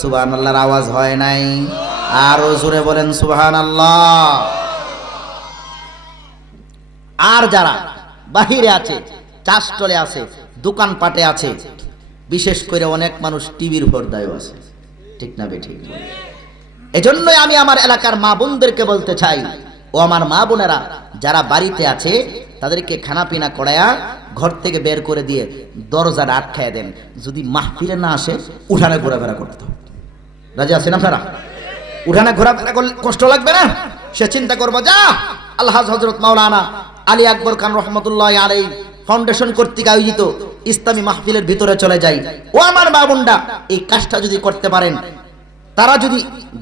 সুবহানাল্লাহর আওয়াজ হয় নাই? আরো জোরে বলেন সুবহানাল্লাহ। আর যারা বাহিরে আছে, চাষটলে আছে, দোকানপাটে আছে, বিশেষ করে অনেক মানুষ টিভির পর্দায়ও আছে, ঠিক না বেঠিক? এজন্যই আমি আমার এলাকার মা বোনদেরকে বলতে চাই, ও আমার মা বোনেরা যারা বাড়িতে আছে তাদেরকে খানাপিনা করায়া ঘর থেকে বের করে দিয়ে দরজাটা আটকায় দেন। যদি মাহফিলে না আসে উঠানে ঘোরাফেরা করতে হবে। রাজি আছেন আপনারা? উঠানে ঘোরাফেরা করলে কষ্ট লাগবে না? সে চিন্তা করবো যা আলহাজ হযরত মাওলানা আলী আকবর খান রহমতুল্লাহ আলাইহি ফাউন্ডেশন কর্তৃক আয়োজিত ইসলামী মাহফিলের ভিতরে চলে যাই। ও আমার মা বোনরা, এই কাজটা যদি করতে পারেন, তারা যদি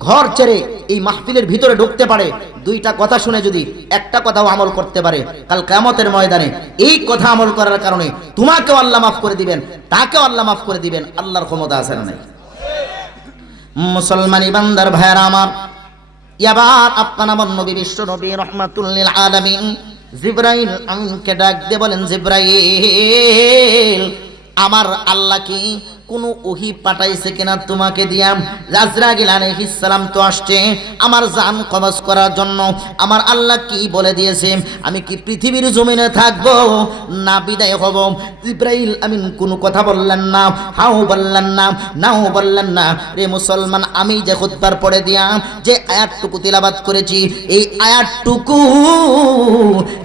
ঘর ছেড়ে এই মাহফিলের ভিতরে ঢুকতে পারে, দুইটা কথা শুনে যদি একটা কথাও আমল করতে পারে, কাল কিয়ামতের ময়দানে এই কথা আমল করার কারণে তোমাকেও আল্লাহ মাফ করে দিবেন, তাকেও আল্লাহ মাফ করে দিবেন। আল্লাহর ক্ষমতা আছে না নাই? মুসলমান ইমানদার ভাইরা আমার, এবার আপনার আমার নবী বিশ্ব নবী রাহমাতুল লিল আলামিন জিবরাইল আমিনকে ডাক দিয়ে বলেন, জিবরাইল, আমার আল্লাহ কি কোনো ওহী পাঠাইছে কিনা তোমাকে দিয়া? আজরাইল আলাইহিস সালাম তো আসছে আমার জান কবজ করার জন্য। আমার আল্লাহ কি বলে দিয়েছে? আমি কি পৃথিবীর জমিনে থাকবো না বিদায় হব? জিবরাইল আমিন কোনো কথা বললেন না, হাও বললেন না, নাও বললেন না। রে মুসলমান, আমি যে খুতবার পড়ে দিয়া যে আয়াতটুকু তিলাওয়াত করেছি, এই আয়াতটুকু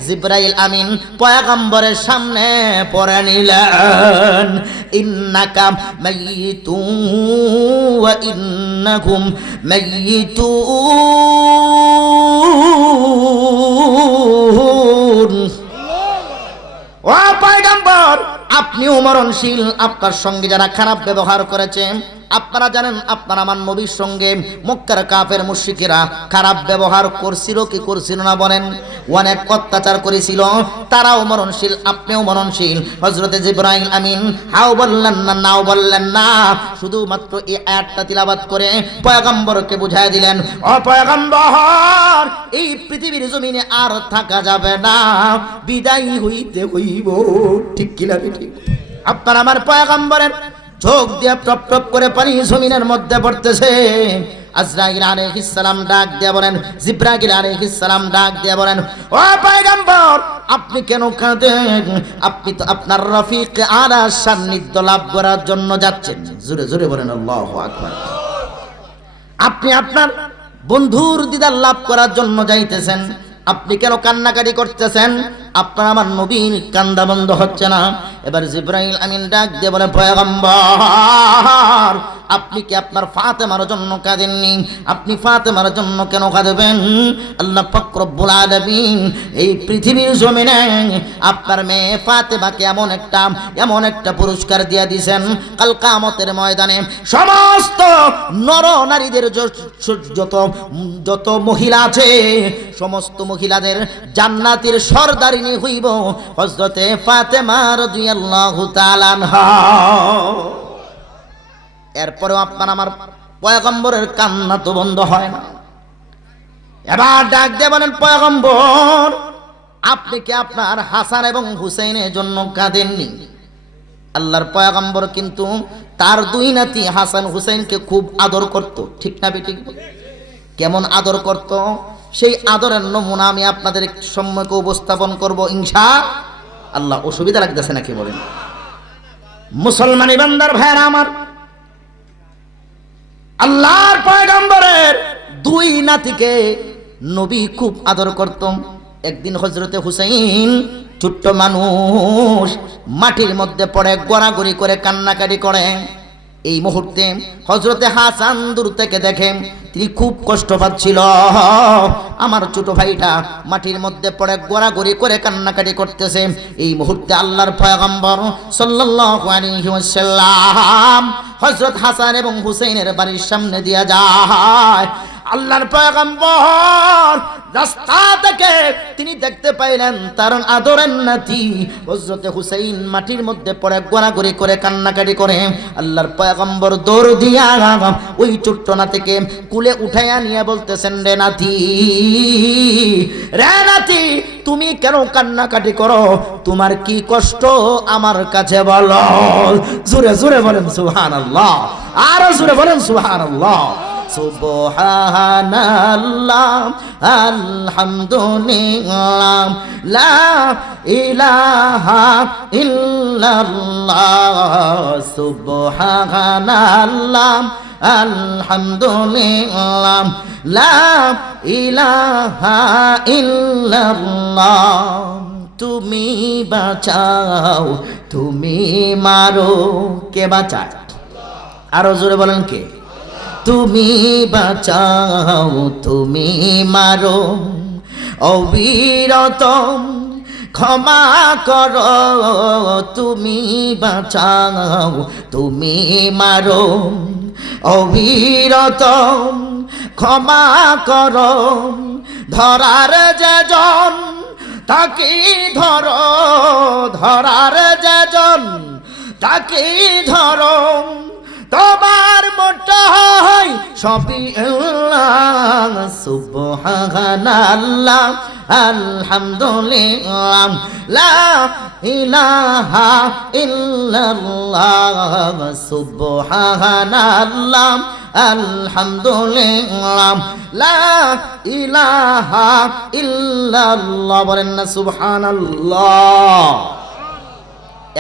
জিবরাইল আমিন পয়গম্বরের সামনে পড়ে নিলেন। ইন্নাকা মাইয়িতুন ওয়া ইন্নাকুম মাইয়িতুন। ও পয়গম্বর, আপনিও মরণশীল। আপনার সঙ্গে যারা খারাপ ব্যবহার করেছে, আপনারা জানেন আপনার আমার নবীর সঙ্গে মক্কার কাফের মুশরিকেরা খারাপ ব্যবহার করছিল কি করছিল না বলেন? অনেক অত্যাচার করেছিল, তারাও মরণশীল, আপনিও মরণশীল। হযরতে জিবরাইল আমিন হাও বললেন না, নাও বললেন না, শুধুমাত্র এই আয়াতটা তিলাওয়াত করে পয়গম্বরকে বুঝায় দিলেন, ও পয়গম্বর, এই পৃথিবীর জমিনে আর থাকা যাবে না, বিদায় হইতে হইব। ঠিক কি না ঠিক? আপনার আমার পয়গম্বরের চোখ দিয়ে টপ টপ করে পানি জমিনের মধ্যে পড়তেছে। আজরাইল আলাইহিস সালাম ডাক দিয়ে বলেন, জিবরাইল আলাইহিস সালাম ডাক দিয়ে বলেন, ও পয়গম্বর, আপনি কেন কাঁদেন? আপনি তো আপনার রফিক আলা সান্নিধ্য লাভ করার জন্য যাচ্ছেন। জোরে জোরে বলেন আল্লাহু আকবার। আপনি আপনার বন্ধুর দিদার লাভ করার জন্য যাইতেছেন, আপনি কেন কান্নাকাটি করতেছেন? আপনার আমার নবীর কান্দা বন্ধ হচ্ছে না। এবার জিবরাইল আমিন ডাক দিয়ে বলে, পয়গম্বর, আপনি কি আপনার ফাতেমার জন্য কাঁদেননি? আপনি ফাতেমার জন্য কেন কাঁদবেন? আল্লাহ পাক রব্বুল আলামিন এই পৃথিবীর জমিনে আপনার মেয়ে ফাতেমাকে এমন একটা পুরস্কার দিয়ে দিয়েছেন, কাল কিয়ামতের ময়দানে সমস্ত নর নারীদের যত মহিলা আছে, সমস্ত মহিলাদের জান্নাতের সরদারিনী হইব হযরতে ফাতেমা রাদিয়াল্লাহু তাআলা আনহা। এরপরেও আপনার আমার পয়গম্বরের কান্না তো বন্ধ হয় না। এবার ডাক দিয়ে বলেন, পয়গম্বর, আপনি কি আপনার হাসান এবং হুসাইনের জন্য কাঁদেননি? আল্লাহর পয়গম্বর কিন্তু তার দুই নাতি হাসান হুসাইনকে খুব আদর করত, ঠিক না বেঠিক? কেমন আদর করত, সেই আদরের নমুনা আমি আপনাদের সম্মুখে উপস্থাপন করব ইনশাআল্লাহ। অসুবিধা লাগতেছে নাকি বলেন? মুসলমান ইমানদার ভাইরা আমার, আল্লাহর পয়গম্বরের দুই নাতিকে নবী খুব আদর করত। একদিন হযরতে হুসাইন ছোট্ট মানুষ মাটির মধ্যে পড়ে গড়াগড়ি করে কান্নাকাটি করে। এই মুহূর্তে হযরতে হাসান দূর থেকে দেখেন তিনি খুব কষ্ট পাচ্ছিল। আমার ছোট ভাইটা মাটির মধ্যে পড়ে গড়াগড়ি করে কান্নাকাটি করতেছে। এই মুহূর্তে আল্লাহর পয়গম্বর সাল্লাল্লাহু আলাইহি ওয়াসাল্লাম হযরত হাসান এবং হুসাইনের বাড়ির সামনে দিয়ে যায়। আল্লাহর পয়গম্বর রাস্তা থেকে তিনি দেখতে পাইলেন তার আদরের নাতি হযরত হুসাইন মাটির মধ্যে পড়ে গোড়াগড়ি করে কান্নাকাটি করে। আল্লাহর পয়গম্বর দৌড় দিয়া ওই ছোট্ট নাতিকে কুলে উঠাইয়া নিয়ে বলতেছেন, রে নাতি, রে নাতি, তুমি কেন কান্নাকাটি করো? তোমার কি কষ্ট আমার কাছে বলো। জোরে জোরে বলেন সুবহানাল্লাহ, আরো জোরে বলেন সুবহানাল্লাহ। সুবহানাল্লাহ, আলহামদুলিল্লাহ, লা ইলাহা ইল্লাল্লাহ। সুবহানাল্লাহ, আলহামদুলিল্লাহ, লা ইলাহা ইল্লাল্লাহ। তুমি বাঁচাও, তুমি মারো, কে বাঁচায়? আরো জোরে বলেন, কে? তুমি বাঁচাও, তুমি মারো, অবিরত ক্ষমা করো। তুমি বাঁচাও, তুমি মারো, অবিরত ক্ষমা করো। ধরার যেজন তাকে ধরো, ধরার যেজন তাকে ধরো। তোমার মোটা হয় সবই আল্লাহ। সুবহানাল্লাহ, আলহামদুলিল্লাহ, লা ইলাহা ইল্লাল্লাহ। সুবহানাল্লাহ, আলহামদুলিল্লাহ, লা ইলাহা ইল্লাল্লাহ। বলেন না সুবহানাল্লাহ।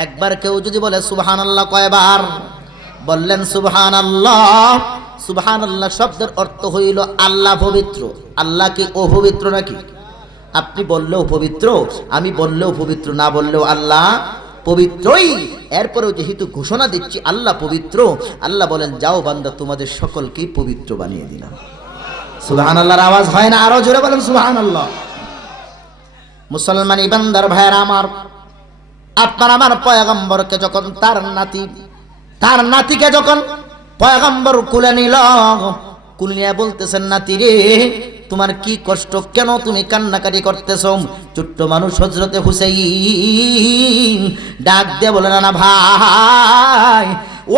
একবার কেউ যদি বলে সুবহানাল্লাহ কয়বার? বললেন সুবহানাল্লাহ। সুবহানাল্লাহ শব্দের অর্থ হইল আল্লাহ পবিত্র। আল্লাহ কি অপবিত্র নাকি? আপনি বললেও পবিত্র, আমি বললেও পবিত্র, না বললেও আল্লাহ পবিত্রই। এরপরেও যেহেতু ঘোষণা দিচ্ছি আল্লাহ পবিত্র, আল্লাহ বলেন, যাও বান্দা, তোমাদের সকলকেই পবিত্র বানিয়ে দিলাম। সুবহানাল্লাহর আওয়াজ হয় না? আরো জোরে বলেন সুবহানাল্লাহ। মুসলমান ইমানদার ভাইয়েরা আমার, আপনার আমার পয়গম্বরকে যখন তার নাতিকে যখন পয়গম্বর কুলে নিল, কুলে নিয়ে বলতেছেন, নাতি রে, তোমার কি কষ্ট? কেন তুমি কান্নাকাটি করতেছ? ছোট্ট মানুষ হযরতে হুসাইন ডাক দিয়ে বলে, নানা ভাই,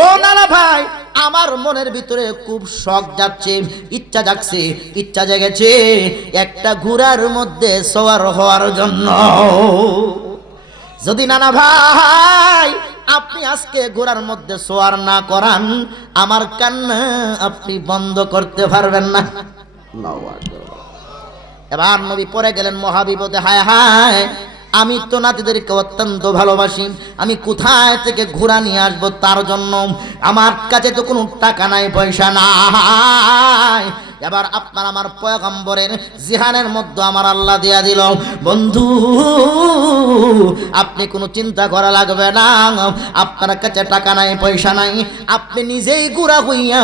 ও নানা ভাই, আমার মনের ভিতরে খুব শখ যাচ্ছে, ইচ্ছা জাগছে, ইচ্ছা জেগেছে একটা ঘোড়ার মধ্যে সওয়ার হওয়ার জন্য। যদি নানা ভাই আপনি আজকে ঘোড়ার মধ্যে সওয়ার না করান, আমার কান্না আপনি বন্ধ করতে পারবেন না। আল্লাহু আকবার। এবার নবী পড়ে গেলেন মহাবিপদে। হায় হায়, আমি তো নাতিদেরকে অত্যন্ত ভালোবাসি, আমি কোথায় থেকে ঘোড়া নিয়ে আসবো তার জন্য? আমার কাছে তো কোনো টাকা নাই, পয়সা নাই। এবার আপনার আমার পয়গম্বরের জিহানের মধ্যে আমার আল্লাহ দিয়া দিল, বন্ধু আপনি কোনো চিন্তা করা লাগবে না, আপনার কাছে টাকা নাই, পয়সা নাই, আপনি নিজেই ঘোড়া হইয়া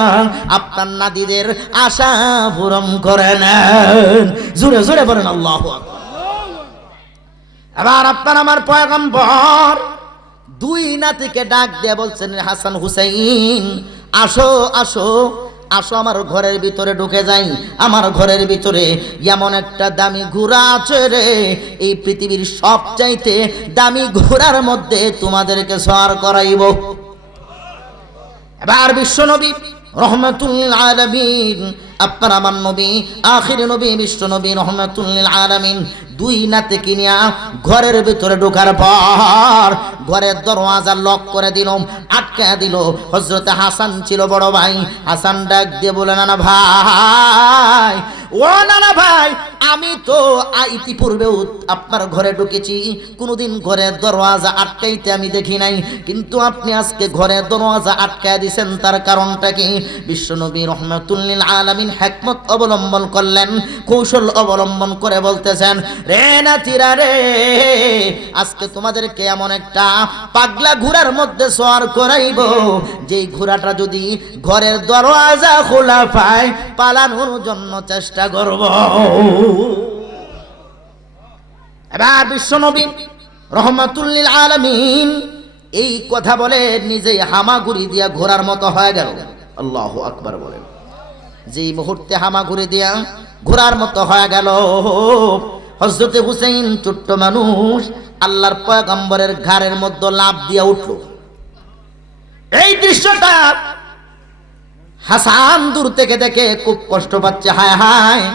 আপনার নাতিদের আশা পূরণ করে নেন। জোরে জোরে বলেন আল্লাহু আকবার। এবার আপনার আমার পয়গম্বর দুই নাতিকে ডাক দিয়ে বলছেন, হাসান হুসাইন, আসো আসো আসো, আমার ঘরের ভিতরে ঢুকে যাই। আমার ঘরের ভিতরে এমন একটা দামি ঘোড়া আছে রে, এই পৃথিবীর সবচাইতে দামি ঘোড়ার মধ্যে তোমাদেরকে সওয়ার করাইব। এবার বিশ্বনবী রহমাতুল লিল আলামিন, আপনার আমার নবী, আখির নবী, বিশ্ব নবী রহমাতুল লিল আলামিন দুই নাতিকে নিয়া ঘরের ভিতরে ঢোকার পর ঘরের দরওয়াজা লক করে দিল, আটকে দিল। হযরতে হাসান ছিল বড় ভাই। হাসান ডাক দিয়ে বলে, নানা ভাই, ও নানা ভাই, আমি তো ইতিপূর্বেও আপনার ঘরে ঢুকেছি, কোনোদিন ঘরের দরওয়াজা আটকাইতে আমি দেখি নাই, কিন্তু আপনি আজকে ঘরের দরওয়াজা আটকায় দিয়েছেন, তার কারণটা কি? বিশ্বনবী রহমাতুল লিল আলামিন হিকমত অবলম্বন করলেন, কৌশল অবলম্বন করে বলতেছেন, রে নাতিরা রে, আজকে তোমাদেরকে এমন একটা পাগলা ঘোড়ার মধ্যে সওয়ার করাইব, যেই ঘোড়াটা যদি ঘরের দরওয়াজা খোলা পায়, পালানোর জন্য চেষ্টা করব। এবার বিশ্বনবী রহমাতুল লিল আলামিন এই কথা বলে নিজেই হামাগুড়ি দিয়া ঘোড়ার মতো হয়ে গেল। আল্লাহু আকবার বলেন। যেই মুহূর্তে হামাগুড়ি দিয়া ঘোড়ার মতো হয়ে গেল, হযরতে হুসাইন ছোট্ট মানুষ আল্লাহর পয়গম্বরের ঘাড়ের মধ্যে লাফ দিয়া উঠল। এই দৃশ্যটা হাসান দূর থেকে দেখে খুব কষ্ট পাচ্ছে। হায় হায়,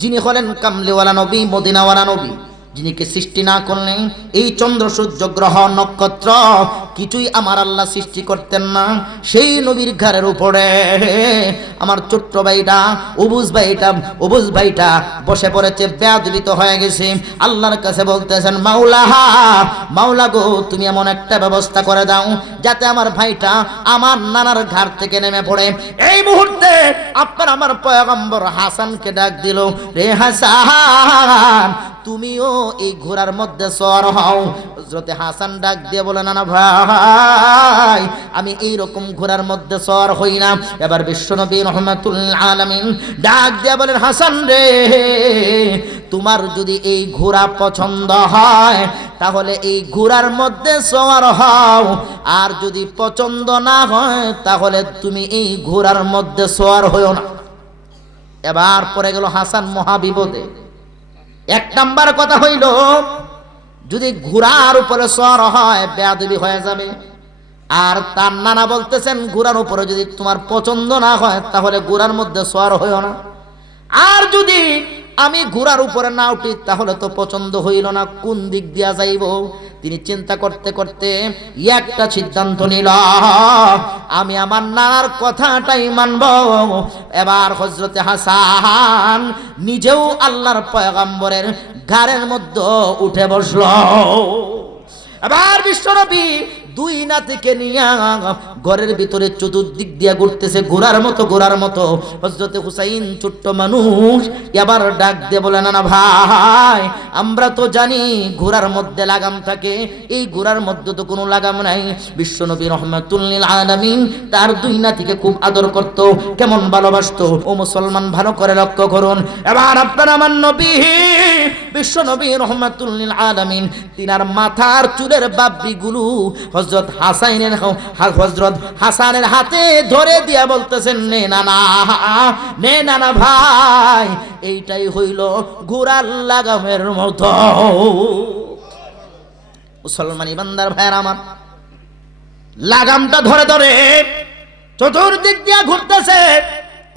যিনি হলেন কামলিওয়ালা নবী, মদিনাওয়ালা নবী, যিনিকে সৃষ্টি না করলেন এই চন্দ্র সূর্য গ্রহ নক্ষত্র কিছুই আমার আল্লাহ সৃষ্টি করতেন না, সেই নবীর ঘরের উপরে আমার ছোট্ট ভাইটা অবুজ ভাইটা বসে পড়েছে, বেয়াদবিত হয়ে গেছে। আল্লাহর কাছে বলতেছেন, মাওলা গো, তুমি এমন একটা ব্যবস্থা করে দাও যাতে আমার ভাইটা আমার নানার ঘাট থেকে নেমে পড়ে। এই মুহূর্তে আপনার আমার পয়গম্বর হাসানকে ডাক দিল, রে হাসান, তুমিও এই ঘোড়ার মধ্যে সওয়ার হও। হযরতে হাসান ডাক দিয়ে বলে, না না ভাই, আমি এই রকম ঘোড়ার মধ্যে সওয়ার হই না। এবার বিশ্বনবী রাহমাতুল আলামিন ডাক দিয়ে বলেন, হাসান রে, তোমার যদি এই ঘোড়া পছন্দ হয় তাহলে এই ঘোড়ার মধ্যে সওয়ার হও, আর যদি পছন্দ না হয় তাহলে তুমি এই ঘোড়ার মধ্যে সওয়ার হইও না। এবার পরে গেল হাসান মহাবিপদে। এক নাম্বার কথা হইল, যদি ঘোড়ার উপরে সওয়ার হয় বেয়াদবি হয়ে যাবে। আর তার নানা বলতেছেন, ঘোড়ার উপরে যদি তোমার পছন্দ না হয় তাহলে ঘোড়ার মধ্যে সওয়ার হইও না। আর যদি আমি ঘোড়ার উপরে না উঠি তাহলে তো পছন্দ হইল না, কোন দিক দিয়া যাইব। তিনি চিন্তা করতে করতে একটা সিদ্ধান্ত নিল, আমি আমার নানার কথাটাই মানব। এবার হযরতে হাসান নিজেও আল্লাহর পয়গম্বরের ঘাড়ের মধ্যে উঠে বসল। এবার বিশ্বনবী দুই নাতিকে নিয়ে ঘরের ভিতরে চতুর্দিক দিয়া ঘুরতেছে, ঘোড়ার মতো। হযরতে হুসাইন ছোট্ট মানুষ এবার ডাক দিয়ে বলে, না না ভাই, আমরা তো জানি ঘোড়ার মধ্যে লাগাম থাকে, এই ঘোড়ার মধ্যে তো কোনো লাগাম নাই। বিশ্বনবী রাহমাতুল লিল আলামিন তার দুই নাতিকে খুব আদর করত, কেমন ভালোবাসতো। ও মুসলমান, ভালো করে লক্ষ্য করুন। এবার আপনার আমার নবী বিশ্বনবী রাহমাতুল লিল আলামিন তিনার মাথার চুলের বাবরিগুলো হযরত হাসানের হাতে ধরে দিয়া বলতেছেন, নে নানা ভাই, এইটাই হইল ঘোড়ার লাগামের মতো। মুসলমান ইমানদার ভাইয়ের আমার, লাগামটা ধরে ধরে চতুর্দিক দিয়া ঘুরতেছে।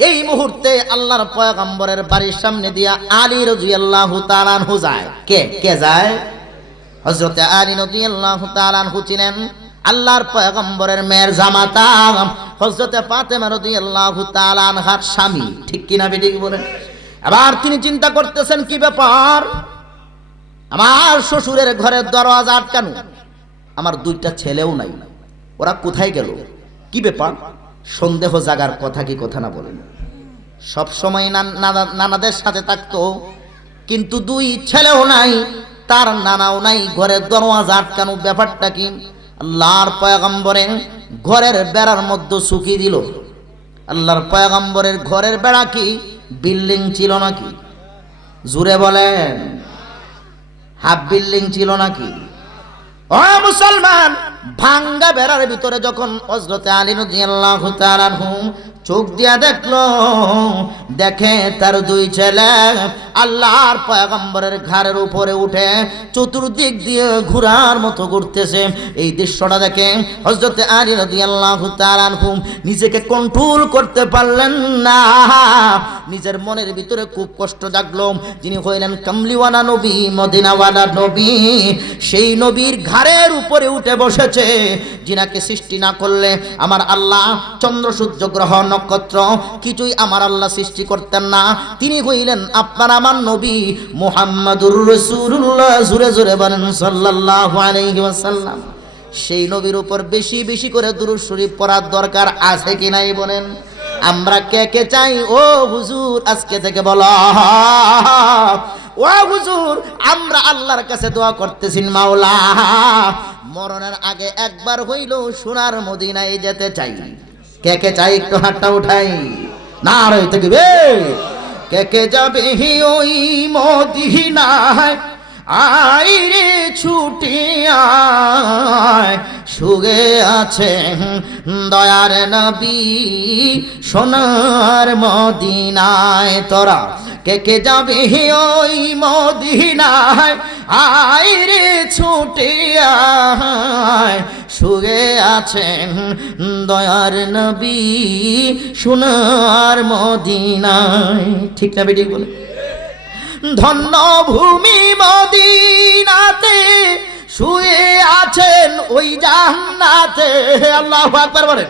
এই মুহূর্তে আল্লাহর পয়গম্বরের বাড়ির সামনে দিয়া আলী রাদিয়াল্লাহু তাআলা আনহু যায়। কে যায়? হযরতে আলী রাদিয়াল্লাহু তাআলা আনহু ছিলেন আল্লাহর পয়গম্বরের মেয়ের জামাতা হযরতে ফাতেমা রাদিয়াল্লাহু তাআলা আনহার স্বামী। ঠিক কিনা বেঠিক বলেন? এবার তিনি চিন্তা করতেছেন, কি ব্যাপার, আমার শ্বশুরের ঘরের দরজা আটকানো, আমার দুইটা ছেলেও নাই, ওরা কোথায় গেল, কি ব্যাপার? সন্দেহ জাগার কথা কি কথা না বলেন? সব সময় নানাদের সাথে থাকতো, কিন্তু দুই ছেলেও নাই, তার নানাও নাই, ঘরের দরওয়াজা আটকানো, ব্যাপারটা কি? আল্লাহর পয়গম্বরের ঘরের বেড়ার মধ্যে চুকি দিল। আল্লাহর পয়গম্বরের ঘরের বেড়া কি বিল্ডিং ছিল নাকি? জুড়ে বলেন, হাফ বিল্ডিং ছিল নাকি? ও মুসলমান, ভাঙ্গা বেড়ার ভিতরে যখন হযরতে আলী রাদিয়াল্লাহু তাআলা আনহু চোখ দিয়া দেখে তার দুই ছেলে আল্লাহর পয়গম্বরের ঘাড়ের উপরে উঠে চতুর্দিক দিয়ে ঘোড়ার মতো ঘুরতেছে। এই দৃশ্যটা দেখে হযরতে আলী রাদিয়াল্লাহু তাআলা আনহু নিজেকে কন্ট্রোল করতে পারলেন না। নিজের মনের ভিতরে খুব কষ্ট জাগলো। যিনি হইলেন কামলিওয়ালা নবী, মদিনাওয়ালা নবী, সেই নবীর ঘাড়ের উপরে উঠে বসেছে, যিনাকে সৃষ্টি না করলে আমার আল্লাহ চন্দ্র সূর্য গ্রহ নক্ষত্র কিছুই আমার আল্লাহ সৃষ্টি করতেন না। তিনি হইলেন আপনার আমার নবী মুহাম্মাদুর রাসূলুল্লাহ। জোরে জোরে বলেন সাল্লাল্লাহু আলাইহি ওয়াসাল্লাম। সেই নবীর উপর বেশি বেশি করে দুরূদ শরীফ পড়ার দরকার আছে কি নাই বলেন? আমরা কে কে চাই? ও হুজুর আজকে থেকে বলো, ও হুজুর আমরা আল্লাহর কাছে দোয়া করতেছি, মাওলা মরণের আগে একবার হইল সোনার মদিনায় যেতে চাই। কে কে চাই? একটু হাতটা উঠাই, না রইতে গিয়ে কে কে যাবে ওই মদিনায়, আয় রে ছুটে আয়, শুয়ে আছেন দয়ার নবী সোনার মদিনায়। তোরা কে কে যাবে ওই মদিনায়, আয় রে ছুটে আয়, শুয়ে আছেন দয়ার নবী সোনার মদিনায়। ঠিক না বেটি বলে? ধন্য ভূমি মদিনাতে, শুয়ে আছেন ওই জান্নাতে। আল্লাহু আকবার বলেন।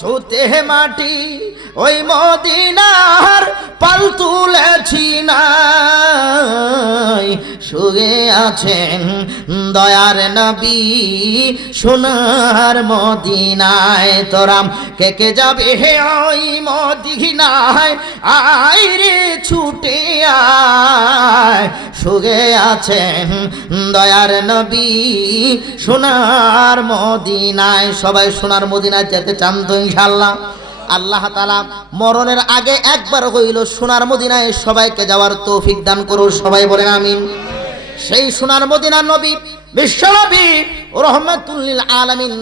ছুতে মাটি ওই মদিনার পাল তুলেছি নাই, শুয়ে আছেন দয়ার নবী সোনার মদিনায়। তোরাম কে কে যাবে ওই মদিনায়, আয় রে ছুটে আয়, শুয়ে আছেন দয়ার নবী সোনার মদিনায়। সবাই সোনার মদিনায় যেতে চান তো ইনশাআল্লাহ? আল্লাহ তাআলা মরণের আগে একবার হইল সোনার মদিনায় সবাইকে যাওয়ার তৌফিক দান করুন। সবাই বলেন আমিন। সেই সোনার মদিনার নবী বিশ্বনবী রহমাতুল লিল আলামিন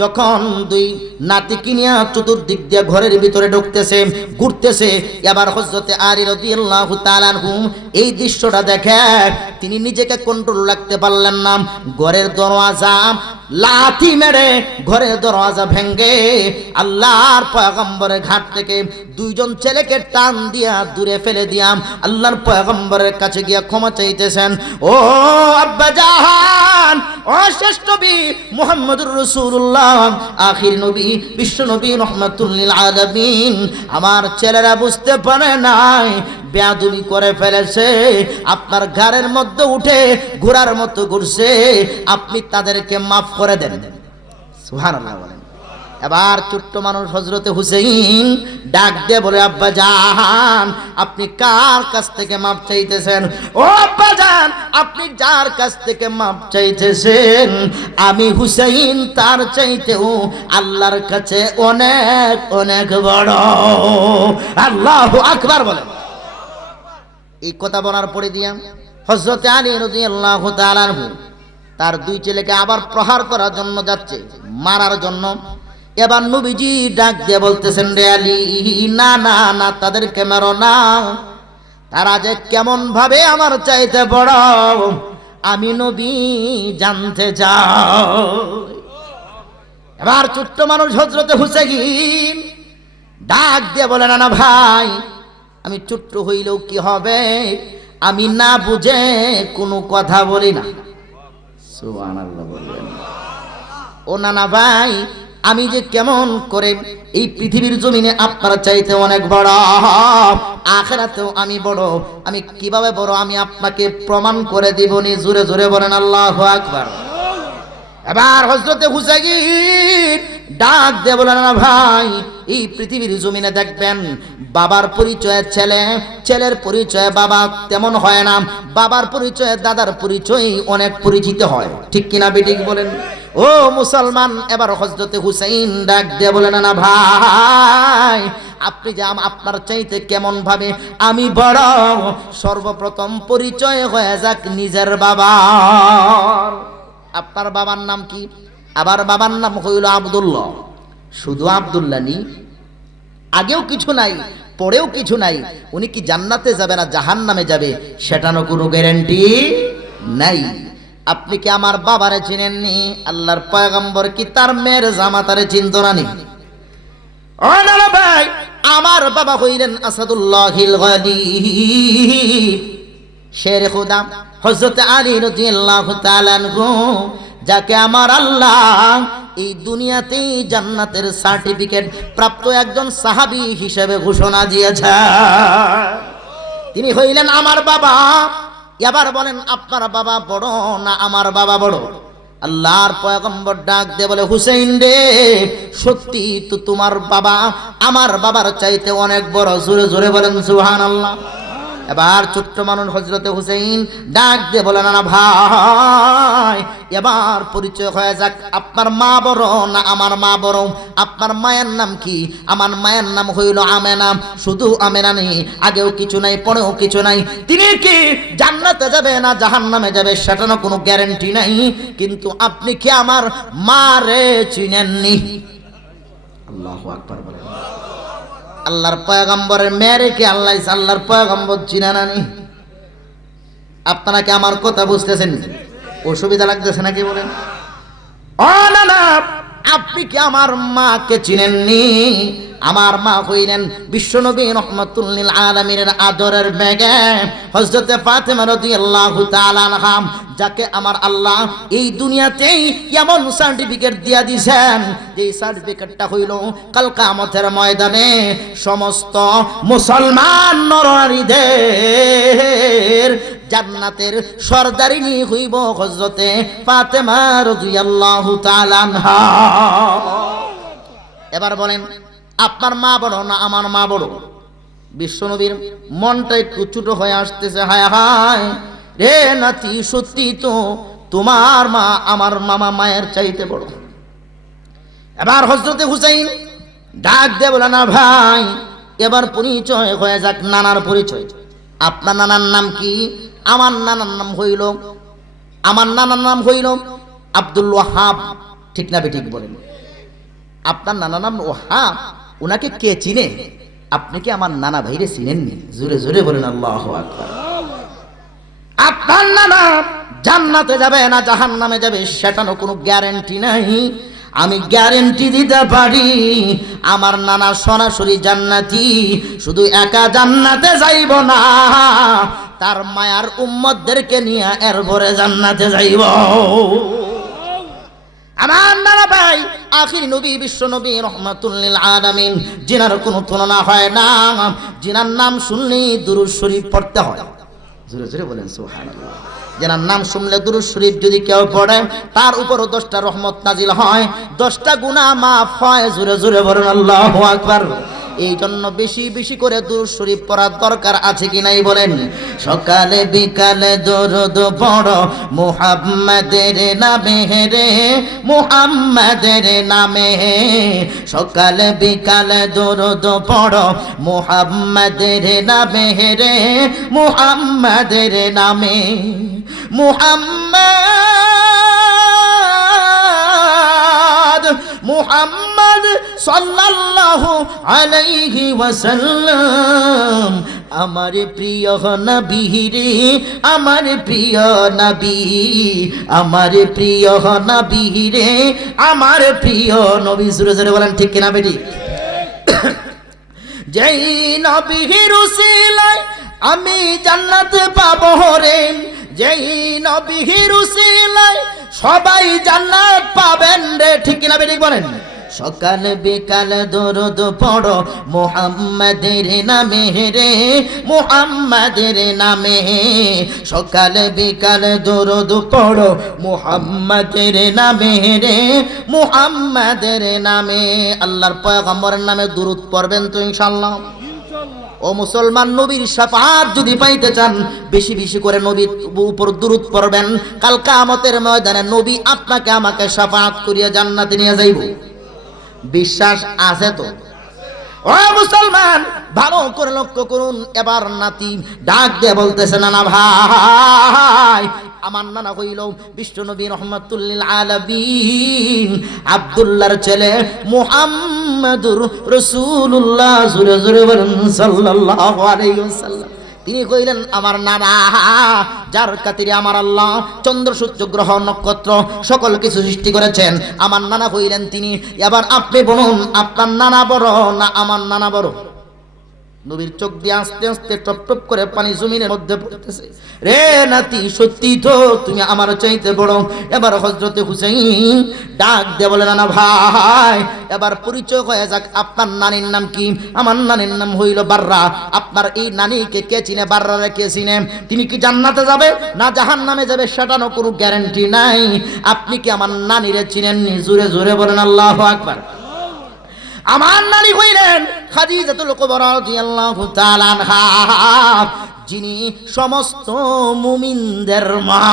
যখন দুই নাতিকে নিয়ে চতুর্দিক দিয়ে ঘরের ভিতরে ঢুকতেছে, ঘুরতেছে, এবার হযরতে আলী রাদিয়াল্লাহু তাআলা আনহু এই দৃশ্যটা দেখে তিনি নিজেকে কন্ট্রোল রাখতে পারলেন না। ঘরের দরওয়াজা লাথি মেরে ঘরের দরওয়াজা ভেঙ্গে আল্লাহর পয়গম্বরের ঘাট থেকে দুইজন ছেলেকে টান দিয়া দূরে ফেলে দিয়াম আল্লাহর পয়গম্বরের কাছে গিয়া ক্ষমা চাইতেছেন। ও আব্বা জাহান, ও শ্রেষ্ঠ নবী মুহাম্মদুর রাসূলুল্লাহ, আখির নবী, বিশ্ব নবী রহমাতুল লিল আলামিন, আমার ছেলেরা বুঝতে পারে নাই, বেয়াদবি করে ফেলেছে, আপনার ঘরের মধ্যে উঠে ঘোড়ার মতো ঘুরছে, আপনি তাদেরকে মাফ করে দেন। সুবহানাল্লাহ বলেন। এবার ছোট্ট মানুষ হযরতে হুসাইন ডাক দিয়ে বলে, আব্বা জান, আপনি কার কাছ থেকে মাফ চাইতেছেন? ও আব্বা জান, আপনি যার কাছ থেকে মাফ চাইতেছেন আমি হুসাইন তার চাইতেও আল্লাহর কাছে অনেক অনেক বড়। আল্লাহু আকবার বলেন। এই কথা বলার পরে দিয়া হযরত আলী রাদিয়াল্লাহু তাআলা আনহু তার দুই ছেলেকে আবার প্রহার করার জন্য যাচ্ছে, মারার জন্য। এবার নবীজি ডাক দিয়ে বলতেছেন, রে আলী, না না না, তাদেরকে মারো না, তারা যে কেমন ভাবে আমার চাইতে বড় আমি নবী জানতে চাই। এবার ছোট্ট মানুষ হযরতে হুসাইন ডাক দিয়ে বলে, না না ভাই, আমি ছোট্ট হইলেও কি হবে, আমি না বুঝে কোনো কথা বলি না। সুবহানাল্লাহ বলবেন। ও নানা ভাই, আমি যে কেমন করে এই পৃথিবীর জমিনে আপনার চাইতে অনেক বড়, আখিরাতেও আমি বড়, আমি কিভাবে বড় আমি আপনাকে প্রমাণ করে দিবনি। জোরে জোরে বলেন আল্লাহু আকবার। এবার হযরতে হুসাইন ডাক দিয়ে বলেন, না ভাই, এই পৃথিবীর জমিনে দেখবেন বাবার পরিচয়ে ছেলে, ছেলের পরিচয়ে বাবা তেমন হয় না, বাবার পরিচয়ে দাদার পরিচয় অনেক পরিচিত হয়। ঠিক কিনা বেঠিক বলেন? ও মুসলমান, এবার হযরতে হুসাইন ডাক দিয়ে বলেন, না ভাই, আপনি যে আপনার চাইতে কেমন ভাবে আমি বড়, সর্বপ্রথম পরিচয় হয়ে যাক নিজের বাবার। আপনার বাবার নাম কি? আবার বাবার নাম হইল আব্দুল্লাহ। শুধু আব্দুল্লাহ নি, আগেও কিছু নাই, পরেও কিছু নাই। উনি কি জান্নাতে যাবে না জাহান্নামে যাবে সেটারও কোনো গ্যারান্টি নাই। আপনি কি আমার বাবারে চিনেননি? আল্লাহর পয়গম্বর কি তার মেয়ের জামাতারে চিনত না নি? ও না ভাই, আমার বাবা হইলেন আসাদুল্লাহিল গালিব, শের খুদা হযরত আলী রাদিয়াল্লাহু তাআলা আনহু, যাকে আমার আল্লাহ এই দুনিয়াতেই জান্নাতের সার্টিফিকেট প্রাপ্ত একজন সাহাবী হিসেবে ঘোষণা দিয়েছে। তিনি হইলেন আমার বাবা। এবার বলেন, আপনার বাবা বড় না আমার বাবা বড়? আল্লাহর পয়গম্বর ডাক দিয়ে বলে, হুসাইন রে, সত্যি তো তোমার বাবা আমার বাবার চাইতে অনেক বড়। জোরে জোরে বলেন সুবহানাল্লাহ। এবার ছোট্ট মানুষ হযরতে হুসাইন ডাক দিয়ে বলে, না ভাই, এবার পরিচয় হয়ে যাক, আপনার মা বড় না আমার মা বড়? আপনার মায়ের নাম কি? আমার মায়ের নাম হইল আমেনা। শুধু আমেনা নেই, আগেও কিছু নাই, পরেও কিছু নাই। তিনি কি জান্নাতে যাবে না জাহান্নামে যাবে সেটারও কোনো গ্যারান্টি নাই। কিন্তু আপনি কি আমার মারে চিনেননি? আল্লাহু আকবার বলেন। আল্লাহর পয়গম্বরের মেয়েরে কি আল্লাহর পয়গম্বর চিনে নানি? আপনারা কি আমার কথা বুঝতেছেন? অসুবিধা লাগতেছে নাকি বলেন? ও না না, আপনি কি আমার মাকে চিনেননি? আমার মা হইলেন বিশ্বনবী রাহমাতুল লিল আলামিনের আদরের বেগম হযরতে ফাতেমা রাদিয়াল্লাহু তাআলা আনহা, যাকে আমার আল্লাহ এই দুনিয়াতেই এমন সার্টিফিকেট দিয়া দিয়েছেন যে সার্টিফিকেটটা হইল কাল কিয়ামতের ময়দানে সমস্ত মুসলমান নরনারীদের জান্নাতের সরদারিনী হইব হযরতে ফাতেমা রাদিয়াল্লাহু তাআলা আনহা। এবার বলেন, আপনার মা বড় না আমার মা বড়? বিশ্বনবীর মনটা একটু ছোট হয়ে আসতেছে। হায় হায় রে নাতি, সত্যি তো তোমার মা আমার মামা মায়ের চাইতে বড়। এবার হযরতে হুসাইন ডাক দিয়ে বলে, না ভাই, এবার পরিচয় হয়ে যাক, নানার পরিচয়। আপনার নানার নাম কি? আমার নানার নাম হইল আব্দুল ওয়াহাব। ঠিক না বেঠিক বলেন? আপনার নানার নাম ওয়াহাব। উনাকে কে চিনে? আপনি কি আমার নানা ভাইরে চিনেননি? জোরে জোরে বলেন আল্লাহু আকবার। আপনার নানা জান্নাতে যাবে না জাহান্নামে যাবে সেটারও কোনো গ্যারান্টি নাই। আমি গ্যারান্টি দিতে পারি, আমার নানা সরাসরি জান্নাতি। শুধু একা জান্নাতে যাইব না, তার মায়ার উম্মতদেরকে নিয়ে এরপরে জান্নাতে যাইব। আমার নানা ভাই আখির নবী বিশ্ব নবী রাহমাতুল লিল আলামিন, জিনার কোনো তুলনা হয় না। জিনার নাম শুনলেই দুরূদ শরীফ পড়তে হয়। জোরে জোরে বলেন সুবহানাল্লাহ। যেনার নাম শুনলে দুরূদ শরীফ যদি কেউ পড়ে তার উপরও 10টা রহমত নাজিল হয়, 10টা গুনাহ মাফ হয়। জোরে জোরে বলেন আল্লাহু আকবার। এই জন্য বেশি বেশি করে দুরূদ শরীফ পড়ার দরকার আছে কি নাই বলেন? সকালে বিকালে দরুদ পড়ো মুহাম্মাদের নামে রে, মুহাম্মাদের নামে। সকালে বিকালে দরুদ পড়ো মুহাম্মাদের নামে রে, মুহাম্মাদের নামে। মুহাম্মদ সাল্লাল্লাহু আলাইহি ওয়াসাল্লাম আমার প্রিয় নবী রে, আমার প্রিয় নবী, আমার প্রিয় নবী রে, আমার প্রিয় নবী। জোরে জোরে বলেন ঠিক কিনা বেটি? যেই নবীর উসিলায় আমি জান্নাত পাবো রে, যেই নবীর উসিলায় সবাই জান্নাত পাবেন রে। ঠিক কিনা বেটি বলেন? সকাল বিকাল দরুদ পড়ো মুহাম্মাদের নামে রে, মুহাম্মাদের নামে। সকাল বিকাল দরুদ পড়ো মুহাম্মাদের নামে রে, মুহাম্মাদের নামে। আল্লাহর পয়গম্বরের নামে দুরূদ পড়বেন তো ইনশাআল্লাহ? ও মুসলমান, নবীর শাফাআত যদি পাইতে চান বেশি বেশি করে নবীর উপর দুরূদ পড়বেন। কাল কিয়ামতের ময়দানে নবী আপনাকে আমাকে শাফাআত করিয়া জান্নাতে নিয়ে যাইব। বিশ্বাস আছে তো? ও মুসলমান, ভালো করে লক্ষ্য করুন। এবার নাতি ডাক দিয়ে বলতেছে, না ভাই, আমার নানা হইল বিশ্বনবী রাহমাতুল লিল আলামিন আব্দুল্লাহর ছেলে মুহাম্মাদুর রাসূলুল্লাহ সাল্লাল্লাহু আলাইহি ওয়াসাল্লাম। তিনি কইলেন, আমার নানা, যার খাতিরে আমার আল্লাহ চন্দ্র সূর্য গ্রহ নক্ষত্র সকল কিছু সৃষ্টি করেছেন, আমার নানা হইলেন তিনি। এবার আপনি বলুন, আপনার নানা বড় না আমার নানা বড়? নবীর চোখ দিয়ে আস্তে আস্তে টপ টপ করে পানি জমিনের মধ্যে পড়তেছে। রে নাতি, সত্যি তো তুমি আমার চাইতে বড়। এবার হযরতে হুসাইন ডাক দিয়ে বলে, না ভাই, এবার পরিচয় হয়ে যাক। আপনার নানির নাম কি? আমার নানির নাম হইল বাররা। আপনার এই নানিকে কে চিনে? বাররারে কে চিনে? তিনি কি জান্নাতে যাবে না জাহান্নামে যাবে সেটারও কোনো গ্যারান্টি নাই। আপনি কি আমার নানিরে চিনেননি? জোরে জোরে বলেন আল্লাহু আকবার। আমার নানি হইলেন খাদিজাতুল কুবরা রাদিয়াল্লাহু তাআলা আনহা, যিনি সমস্ত মুমিনদের মা,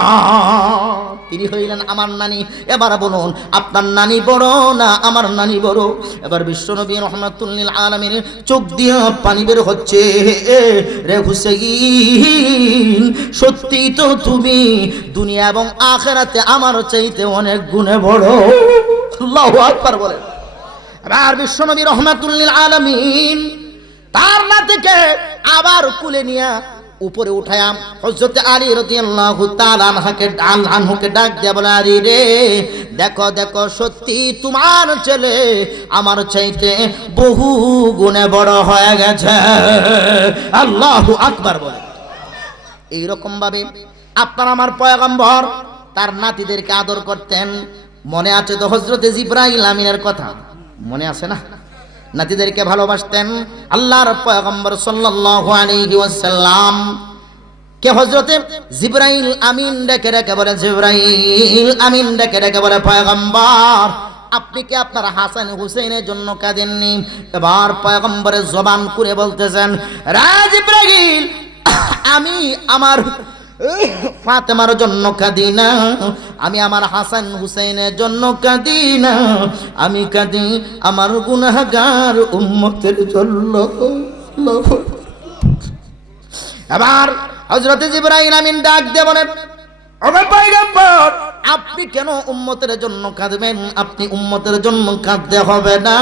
তিনি হইলেন আমার নানি। এবার বলুন, আপনার নানি বড় না আমার নানি বড়? এবার বিশ্বনবী রাহমাতুল লিল আলামিনের চোখ দিয়ে পানি বের হচ্ছে। রে হুসাইন, সত্যি তো তুমি দুনিয়া এবং আখিরাতে আমার চাইতে অনেক গুণে বড়। আল্লাহু আকবার বলেন। এবার বিশ্বনবী রাহমাতুল লিল আলামিন তার নাতিকে আবার কুলে নিয়ে উপরে উঠায়া হযরত আলী রাদিয়াল্লাহু তাআলা আনহুকে ডাক দিয়ে বলে, আলী রে, দেখো দেখো, সত্যি তোমার ছেলে আমার চাইতে বহু গুণে বড় হয়ে গেছে। আল্লাহু আকবার বলে। এইরকম ভাবে আপনার আমার পয়গম্বর তার নাতিদেরকে আদর করতেন। মনে আছে তো হযরতে জিবরাইল আমিনের কথা? মনে আছে না? নাতিদেরকে ভালোবাসতেন। আল্লাহর পয়গম্বর সাল্লাল্লাহু আলাইহি ওয়াসাল্লাম কে হযরতে জিবরাইল আমিন ডেকে ডেকে বলে, জিবরাইল আমিন ডেকে ডেকে বলে, পয়গম্বর আপনি কি আপনার হাসান হুসাইনের জন্য কাঁদেননি? এবার পয়গম্বরের জবান করে বলতেছেন, রা জিবরাইল, আমি আমার ফাতেমার জন্য কাঁদি না, আমি আমার হাসান হুসাইনের জন্য কাঁদি না, আমি কাঁদি আমার গুনাহগার উম্মতের জন্য। এবার হযরত জিবরাইল আমিন ডাক দিয়ে বলেন, ও পয়গম্বর, আপনি কেন উম্মতের জন্য কাঁদবেন? আপনি উম্মতের জন্য কাঁদতে হবে না।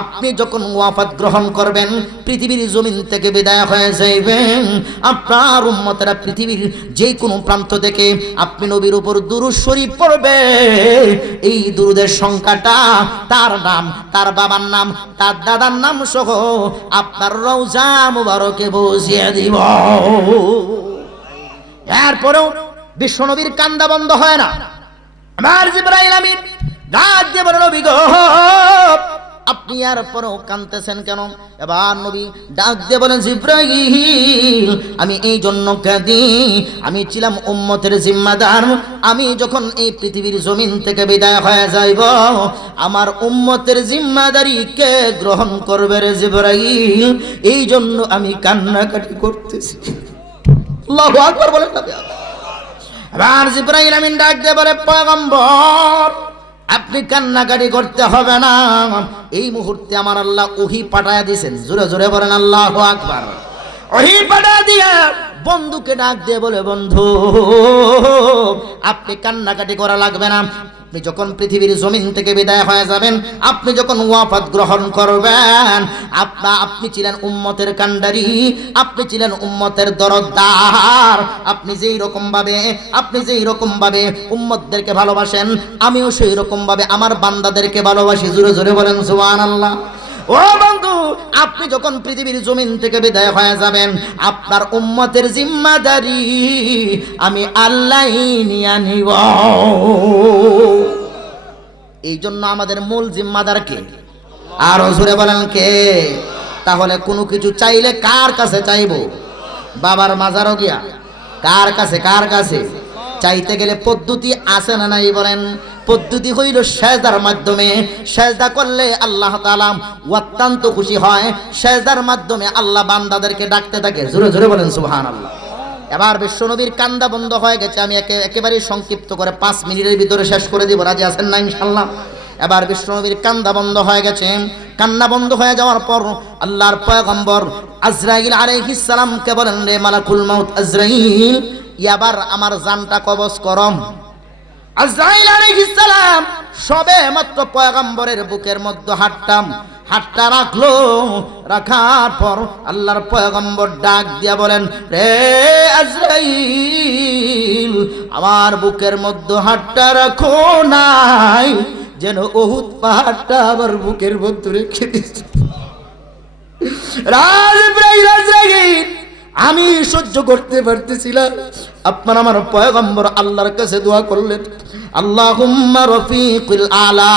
আপনি যখন ওয়াফাত গ্রহণ করবেন, পৃথিবীর জমিন থেকে বিদায় হয়ে যাইবেন, আপনার উম্মতেরা পৃথিবীর যে কোনো প্রান্ত থেকে আপনি নবীর উপর দুরূদ শরীফ পড়বে। এই দুরূদের সংখ্যাটা তার নাম, তার বাবার নাম, তার দাদার নাম সহ আপনার রওজা মুবারকে বসিয়ে দিব। এরপরেও বিশ্বনবীর কান্দা বন্ধ হয় না। আমার জিবরাইল আমিন ডাক দিয়ে বলেন, নবী গো, আপনি আর পরেও কাঁদতেছেন কেন? এবার নবী ডাক দিয়ে বলেন, জিবরাইল, আমি এই জন্য কাঁদি, আমি ছিলাম উম্মতের জিম্মাদার। আমি যখন এই পৃথিবীর জমিন থেকে বিদায় হয়ে যাইব, আমার উম্মতের জিম্মাদারি কে গ্রহণ করবে রে জিবরাইল? এই জন্য আমি কান্নাকাটি করতেছি। আল্লাহু আকবার বলেন না? এবার জিবরাইল আমিন ডাক দিয়ে বলে, পয়গম্বর আপনি কান্নাকাটি করতে হবে না, এই মুহূর্তে আমার আল্লাহ ওহী পাঠায়া দিয়েছেন। জোরে জোরে বলেন আল্লাহু আকবার। ওহী পাঠায়া দিয়া বন্ধুকে ডাক দিয়ে বলে, বন্ধু আপনি কান্নাকাটি করা লাগবে না। আপনি যখন পৃথিবীর জমিন থেকে বিদায় হয়ে যাবেন, আপনি যখন ওয়াফাত গ্রহণ করবেন, আপনি ছিলেন উম্মতের কান্ডারি, আপনি ছিলেন উম্মতের দরদদার। আপনি যেই রকম ভাবে উম্মতদেরকে ভালোবাসেন, আমিও সেই রকম ভাবে আমার বান্দাদেরকে ভালোবাসি। জোরে জোরে বলেন সুবহানাল্লাহ। ও বন্ধু, আপনি যখন পৃথিবীর জমিন থেকে বিদায় হয়ে যাবেন, আপনার উম্মতের জিম্মাদারি আমি আল্লাহই নিয়ে নিব। এই জন্য আমাদের মূল জিম্মাদার কে? আরো জোরে বলেন কে? তাহলে কোনো কিছু চাইলে কার কাছে চাইবো? বাবার মাজারও গিয়া? কার কাছে চাইতে গেলে পদ্ধতি আছে না নাই বলেন? পদ্ধতি হইল সেজদার মাধ্যমে। সেজদা করলে আল্লাহ তাআলা অত্যন্ত খুশি হয়। সেজদার মাধ্যমে আল্লাহ বান্দাদেরকে ডাকতে থাকে। জোরে জোরে বলেন সুবহানাল্লাহ। এবার বিশ্বনবীর কান্দা বন্ধ হয়ে গেছে। আমি একেবারে সংক্ষিপ্ত করে 5 মিনিটের ভিতরে শেষ করে দিব। রাজি আছেন না ইনশাআল্লাহ? এবার বিশ্বনবীর কান্দা বন্ধ হয়ে গেছে। কান্না বন্ধ হয়ে যাওয়ার পর আল্লাহর পয়গম্বর আজরাইল আলাইহিস সালামকে বলেন, রে মালাকুল মাউত আজরাইল, এবার আমার জানটা কবজ করম। আজরাইল আলাইহিস সালাম সবে মাত্র পয়গম্বরের বুকের মধ্যে হাতটা রাখলো। রাখার পর আল্লাহর পয়গম্বর ডাক দিয়া বলেন, রে আজরাইল, আমার বুকের মধ্যে হাতটা রাখো নাই যেন উহুদ পাহাড়টা আমার বুকের মধ্যে রেখে দিয়েছে। আজরাইল, আমি সহ্য করতে পারতেছিলাম। আপনার আমার পয়গম্বর আল্লাহর কাছে দোয়া করলেন, আল্লাহুম্মা রফিকুল আলা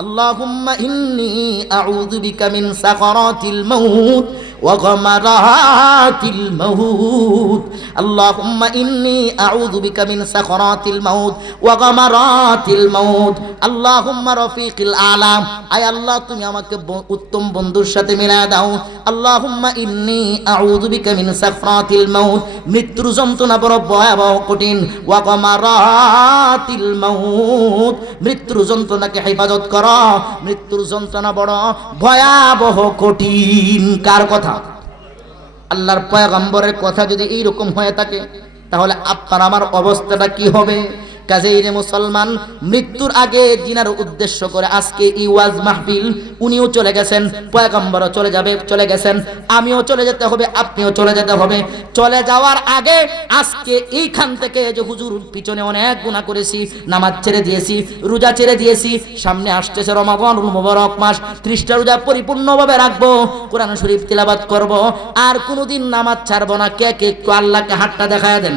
আল্লাহুম্মা ইন্নী আউযু বিকা মিন সাকারাতিল মাউত ওয়া গামারাতিল মাউত আল্লাহুম্মা ইন্নী আউযু বিকা মিন সাকারাতিল মাউত ওয়া গামারাতিল মাউত আল্লাহুম্মা রফিকুল আলা আয় আল্লাহ তুমি আমাকে উত্তম বন্ধুর সাথে মিলায়া দাও আল্লাহুম্মা ইন্নী আউযু বিকা মিন সাকরাতিল মাউত মৃত্যুর যন্ত্রণা বড় ভয়াবহ কঠিন ওয়া গামারাতিল মাউত মৃত্যুর যন্ত্রণাকে হেফাজত করো মৃত্যুর যন্ত্রণা বড় ভয়াবহ কঠিন কার কথা আল্লাহর পয়গম্বরের কথা যদি এই রকম হয়ে থাকে তাহলে আপনার আমার অবস্থাটা কি হবে কাজেই রে মুসলমান মৃত্যুর আগে জিনার উদ্দেশ্য করে আজকে এই ওয়াজ মাহফিল উনিও চলে গেছেন পয়গম্বরও চলে গেছেন আমিও চলে যেতে হবে আপনিও চলে যেতে হবে চলে যাওয়ার আগে আজকে এইখান থেকে যে হুজুর পিছনে অনেক গুনাহ করেছি নামাজ ছেড়ে দিয়েছি রোজা ছেড়ে দিয়েছি সামনে আসতেছে রমাদানুল মুবারক মাস 30টা রোজা পরিপূর্ণভাবে রাখবো কোরআন শরীফ তিলাওয়াত করব আর কোনোদিন নামাজ ছাড়বো না কে কে একটু আল্লাহকে হাতটা দেখায় দেন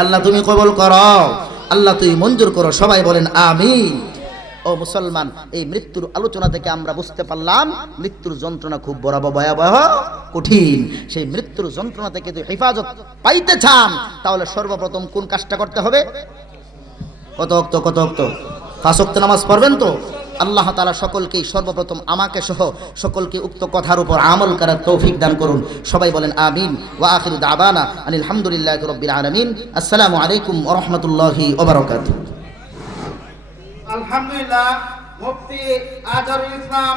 আল্লাহ তুমি কবুল করো আল্লাহ তুই মঞ্জুর করো সবাই বলেন আমিন ও মুসলমান এই মৃত্যুর আলোচনা থেকে আমরা বুঝতে পারলাম মৃত্যুর যন্ত্রণা খুব বড় ভয়াবহ কঠিন সেই মৃত্যুর যন্ত্রণা থেকে তুই হেফাজত পাইতে চান তাহলে সর্বপ্রথম কোন কাজটা করতে হবে কত ওয়াক্ত 5 ওয়াক্ত নামাজ পড়বেন তো আল্লাহ তাআলা সকলকেই সর্বপ্রথম আমাকে সহ সকলকে উক্ত কথার উপর আমল করার তৌফিক দান করুন সবাই বলেন আমিন ওয়া আখিরু দাওয়ানা আনিল হামদুলিল্লাহি রাব্বিল আলামিন আসসালামু আলাইকুম ওয়া রাহমাতুল্লাহি ওয়া বারাকাতুহু আলহামদুলিল্লাহ মুফতি আজহারুল ইসলাম